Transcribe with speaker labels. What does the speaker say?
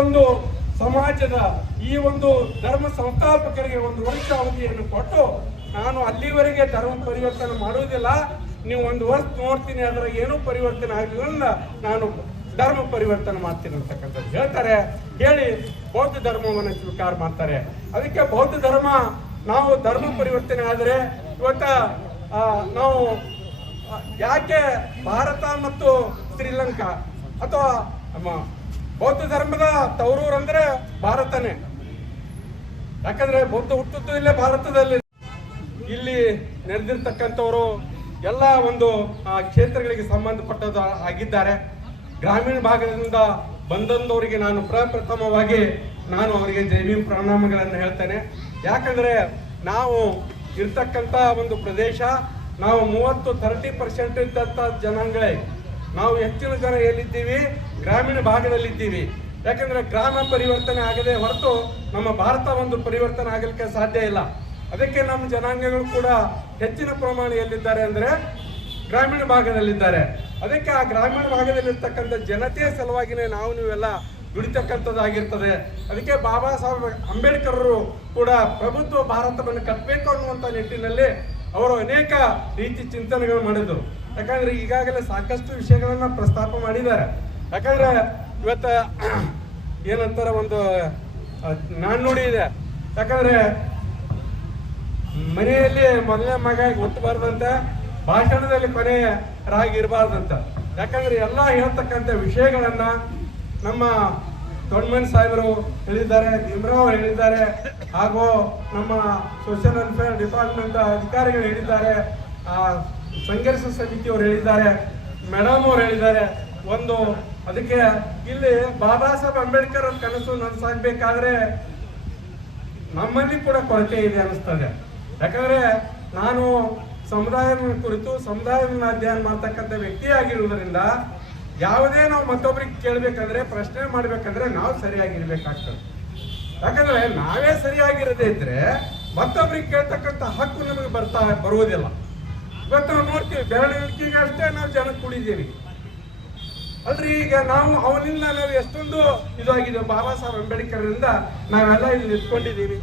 Speaker 1: ಒಂದು ಸಮಾಜದ ಈ ಒಂದು ಧರ್ಮ ಸಂಸ್ಥಾಪಕರಿಗೆ ಒಂದು ವರ್ಷ ಅವಧಿಯನ್ನು ಕೊಟ್ಟು ನಾನು ಅಲ್ಲಿವರೆಗೆ ಧರ್ಮ ಪರಿವರ್ತನೆ ಮಾಡುವುದಿಲ್ಲ. ನೀವು ಒಂದು ವರ್ಷ ನೋಡ್ತೀನಿ, ಅದ್ರಾಗ ಏನೂ ಪರಿವರ್ತನೆ ಆಗಲಿಲ್ಲ ನಾನು ಧರ್ಮ ಪರಿವರ್ತನೆ ಮಾಡ್ತೀನಿ ಅಂತಕ್ಕಂಥದ್ದು ಹೇಳ್ತಾರೆ. ಹೇಳಿ, ಬೌದ್ಧ ಧರ್ಮವನ್ನು ಸ್ವೀಕಾರ ಮಾಡ್ತಾರೆ. ಅದಕ್ಕೆ ಬೌದ್ಧ ಧರ್ಮ, ನಾವು ಧರ್ಮ ಪರಿವರ್ತನೆ ಆದರೆ ಇವತ್ತ ನಾವು ಯಾಕೆ ಭಾರತ ಮತ್ತು ಶ್ರೀಲಂಕಾ ಅಥವಾ ಬೌದ್ಧ ಧರ್ಮದ ತವರೂರು ಅಂದ್ರೆ ಭಾರತನೇ. ಯಾಕಂದ್ರೆ ಬೌದ್ಧ ಹುಟ್ಟದ್ದು ಇಲ್ಲೇ ಭಾರತದಲ್ಲಿ. ಇಲ್ಲಿ ನೆರೆದಿರ್ತಕ್ಕಂಥವರು ಎಲ್ಲ ಒಂದು ಕ್ಷೇತ್ರಗಳಿಗೆ ಸಂಬಂಧಪಟ್ಟದ ಆಗಿದ್ದಾರೆ. ಗ್ರಾಮೀಣ ಭಾಗದಿಂದ ಬಂದಂದವರಿಗೆ ನಾನು ಪ್ರಪ್ರಥಮವಾಗಿ ನಾನು ಅವರಿಗೆ ಜೈ ಪ್ರಣಾಮಗಳನ್ನು ಹೇಳ್ತೇನೆ. ಯಾಕಂದ್ರೆ ನಾವು ಇರ್ತಕ್ಕಂಥ ಒಂದು ಪ್ರದೇಶ, ನಾವು ಮೂವತ್ತು ತರ್ಟಿ ಪರ್ಸೆಂಟ್ ಇದ್ದಂಥ ಜನಾಂಗಗಳೇ. ನಾವು ಹೆಚ್ಚಿನ ಜನ ಎಲ್ಲಿದ್ದೀವಿ? ಗ್ರಾಮೀಣ ಭಾಗದಲ್ಲಿದ್ದೀವಿ. ಯಾಕಂದ್ರೆ ಗ್ರಾಮ ಪರಿವರ್ತನೆ ಆಗದೆ ಹೊರತು ನಮ್ಮ ಭಾರತ ಒಂದು ಪರಿವರ್ತನೆ ಆಗಲಿಕ್ಕೆ ಸಾಧ್ಯ ಇಲ್ಲ. ಅದಕ್ಕೆ ನಮ್ಮ ಜನಾಂಗಗಳು ಕೂಡ ಹೆಚ್ಚಿನ ಪ್ರಮಾಣ ಎಲ್ಲಿದ್ದಾರೆ ಅಂದ್ರೆ ಗ್ರಾಮೀಣ ಭಾಗದಲ್ಲಿದ್ದಾರೆ. ಅದಕ್ಕೆ ಆ ಗ್ರಾಮೀಣ ಭಾಗದಲ್ಲಿರ್ತಕ್ಕಂಥ ಜನತೆಯ ಸಲುವಾಗಿನೇ ನಾವು ನೀವೆಲ್ಲ ದುಡಿತಕ್ಕಂಥದ್ದಾಗಿರ್ತದೆ. ಅದಕ್ಕೆ ಬಾಬಾ ಸಾಹೇಬ್ ಅಂಬೇಡ್ಕರರು ಕೂಡ ಪ್ರಭುತ್ವ ಭಾರತವನ್ನು ಕಟ್ಟಬೇಕು ಅನ್ನುವಂಥ ನಿಟ್ಟಿನಲ್ಲಿ ಅವರು ಅನೇಕ ರೀತಿ ಚಿಂತನೆಗಳು ಮಾಡಿದರು. ಯಾಕಂದ್ರೆ ಈಗಾಗಲೇ ಸಾಕಷ್ಟು ವಿಷಯಗಳನ್ನ ಪ್ರಸ್ತಾಪ ಮಾಡಿದ್ದಾರೆ. ಯಾಕಂದ್ರೆ ಇವತ್ತ ಏನಂತಾರ ಒಂದು ನಾಣ್ಣುಡಿ ಇದೆ. ಯಾಕಂದ್ರೆ ಮನೆಯಲ್ಲಿ ಮೊದಲನೇ ಮಗ ಗೊತ್ತಬಾರ್ದಂತ ಭಾಷಣದಲ್ಲಿ ಕೊನೆಯ ರಾಗಿ ಇರಬಾರ್ದಂತ. ಯಾಕಂದ್ರೆ ಎಲ್ಲ ಹೇಳ್ತಕ್ಕಂಥ ವಿಷಯಗಳನ್ನ ನಮ್ಮ ದೊಡ್ಡಮನ್ ಸಾಹೇಬರು ಹೇಳಿದ್ದಾರೆ, ಭೀಮರಾವ್ ಹೇಳಿದ್ದಾರೆ, ಹಾಗೂ ನಮ್ಮ ಸೋಷಿಯಲ್ ವೆಲ್ಫೇರ್ ಡಿಪಾರ್ಟ್ಮೆಂಟ್ ಅಧಿಕಾರಿಗಳು ಹೇಳಿದ್ದಾರೆ. ಸಂಘರ್ಷ ಸಮಿತಿಯವರು ಹೇಳಿದ್ದಾರೆ ಮೇಡಮ್ ಅವ್ರು ಹೇಳಿದ್ದಾರೆ, ಒಂದು ಅದಕ್ಕೆ ಇಲ್ಲಿ ಬಾಬಾ ಸಾಹೇಬ್ ಅಂಬೇಡ್ಕರ್ ಅವ್ರ ಕನಸು ನನಸಾಗಬೇಕಾದ್ರೆ ನಮ್ಮಲ್ಲಿ ಕೂಡ ಕೊರತೆ ಇದೆ ಅನಿಸ್ತದೆ ಯಾಕಂದ್ರೆ ನಾನು ಸಮುದಾಯ ಕುರಿತು ಸಮುದಾಯವನ್ನು ಅಧ್ಯಯನ ಮಾಡ್ತಕ್ಕಂಥ ವ್ಯಕ್ತಿಯಾಗಿರುವುದರಿಂದ ಯಾವುದೇ ನಾವು ಮತ್ತೊಬ್ಬರಿಗೆ ಕೇಳಬೇಕಂದ್ರೆ, ಪ್ರಶ್ನೆ ಮಾಡಬೇಕಂದ್ರೆ ನಾವು ಸರಿಯಾಗಿರ್ಬೇಕಾಗ್ತದೆ. ಯಾಕಂದ್ರೆ ನಾವೇ ಸರಿಯಾಗಿರದೇ ಇದ್ರೆ ಮತ್ತೊಬ್ಬರಿಗೆ ಕೇಳ್ತಕ್ಕಂಥ ಹಕ್ಕು ನಮಗೆ ಬರ್ತಾ, ಬರುವುದಿಲ್ಲ. ಇವತ್ತು ನಾವು ನೋಡ್ತೀವಿ ಬೆರಳಿಗೆ ಅಷ್ಟೇ ನಾವು ಜನ ಕುಡಿದೀವಿ. ಅಲ್ರಿ, ಈಗ ನಾವು ಅವನಿಂದ ನಾವು ಎಷ್ಟೊಂದು ಇದಾಗಿದೆ, ಬಾಬಾ ಸಾಹೇಬ್ ಅಂಬೇಡ್ಕರ್ ನಾವೆಲ್ಲ ಇಲ್ಲಿ ನಿಂತ್ಕೊಂಡಿದ್ದೀವಿ